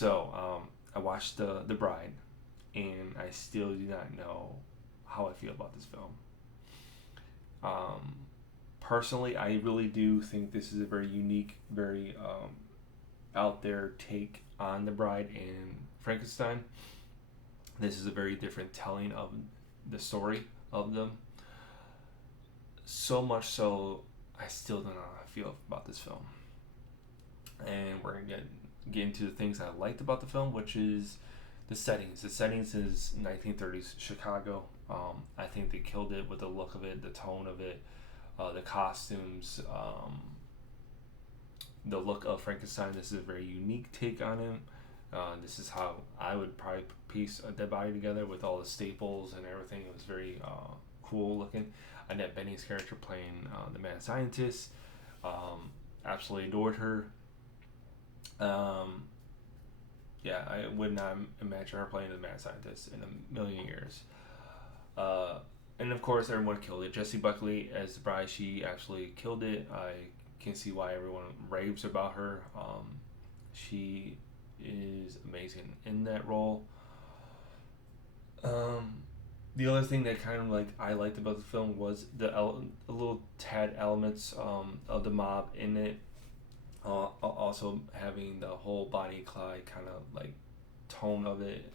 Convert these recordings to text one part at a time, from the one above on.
So I watched the Bride, and I still do not know how I feel about this film. Um, Personally, I really do think this is a very unique, very out there take on the Bride and Frankenstein. This is a very different telling of the story of them. So much so, I still don't know how I feel about this film. And we're gonna get into the things I liked about the film, which is the settings. The settings is 1930s Chicago. I think they killed it with the look of it, the tone of it, the costumes, the look of Frankenstein. This is a very unique take on him. This is how I would probably piece a dead body together with all the staples and everything. It was very cool looking. Annette Bening's character playing the mad scientist. Absolutely adored her. Um, yeah, I would not imagine her playing the mad scientist in a million years. Uh, and of course, everyone killed it. Jessie Buckley as the bride, she actually killed it. I can see why everyone raves about her. She is amazing in that role. Um, the other thing that kind of like I liked about the film was the little tad elements of the mob in it. Also having the whole Bonnie and Clyde kind of like tone of it,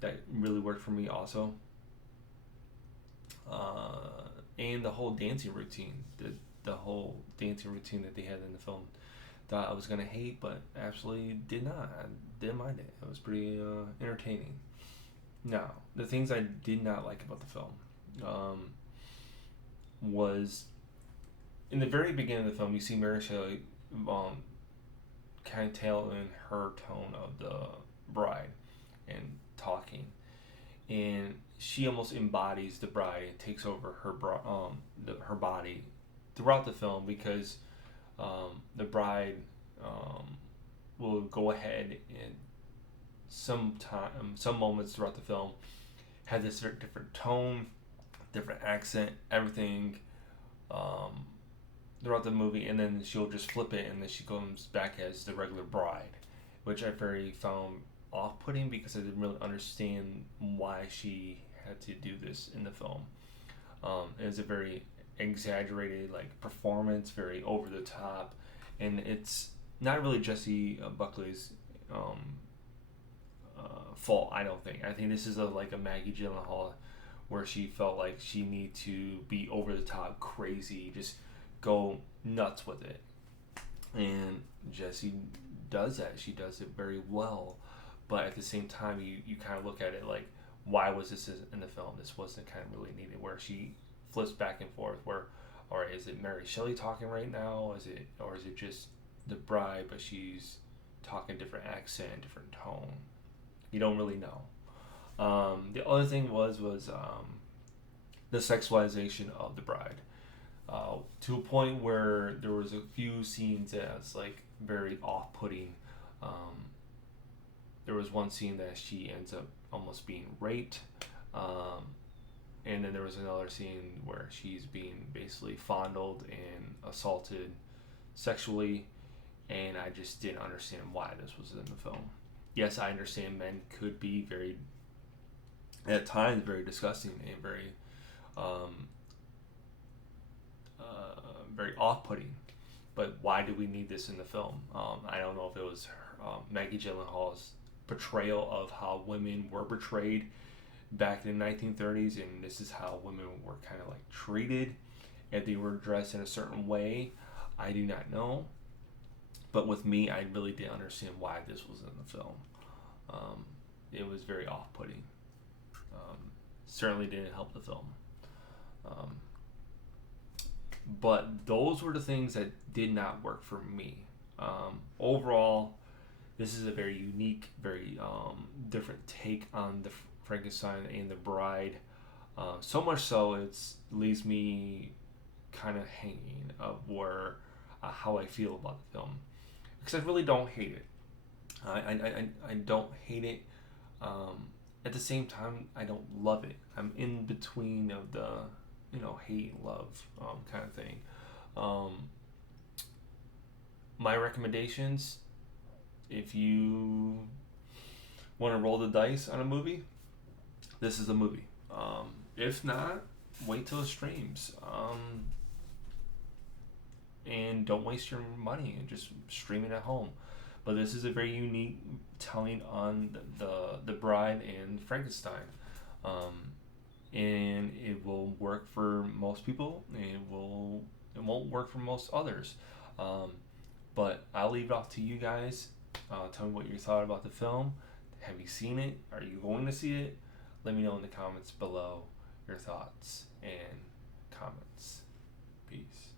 that really worked for me also. And the whole dancing routine, the whole dancing routine that they had in the film, thought I was gonna hate, but actually did not. I didn't mind it. It was pretty entertaining. Now, the things I did not like about the film was in the very beginning of the film, you see Mary Shelley um, kind of tailing her tone of the bride and talking, and she almost embodies the bride and takes over her body throughout the film because the bride um, will go ahead and some moments throughout the film have this different tone, different accent, everything um, throughout the movie, and then she'll just flip it, and then she comes back as the regular bride, which I very found off-putting because I didn't really understand why she had to do this in the film. It was a very exaggerated like performance, very over the top, and it's not really Jesse Buckley's um, fault. I don't think. I think this is like a Maggie Gyllenhaal where she felt like she needed to be over the top, crazy, just go nuts with it. And Jessie does that. She does it very well. But at the same time, you kind of look at it like, why was this in the film? This wasn't kind of really needed. Where she flips back and forth. Where, or is it Mary Shelley talking right now? Is it just the bride, but she's talking different accent, different tone? You don't really know. The other thing was the sexualization of the bride, to a point where there was a few scenes that's like very off-putting. Um, there was one scene that she ends up almost being raped, um, and then there was another scene where she's being basically fondled and assaulted sexually, and I just didn't understand why this was in the film. Yes, I understand men could be very, at times, very disgusting and very, um, very off-putting. But why do we need this in the film? I don't know if it was Maggie Gyllenhaal's portrayal of how women were portrayed back in the 1930s, and this is how women were kind of like treated. If they were dressed in a certain way, I do not know. But with me, I really didn't understand why this was in the film. Um, it was very off-putting. Um, Certainly didn't help the film. Um, but those were the things that did not work for me. Overall, this is a very unique, very different take on the Frankenstein and the Bride. So much so, it leaves me kind of hanging of where how I feel about the film because I really don't hate it. I don't hate it. At the same time, I don't love it. I'm in between of the hate and love kind of thing. Um, my recommendations: if you want to roll the dice on a movie, this is the movie. If not, wait till it streams. And don't waste your money and just stream it at home. But this is a very unique telling on the Bride and Frankenstein. And it will work for most people. It won't work for most others. But I'll leave it off to you guys. Tell me what you thought about the film. Have you seen it? Are you going to see it? Let me know in the comments below your thoughts and comments. Peace.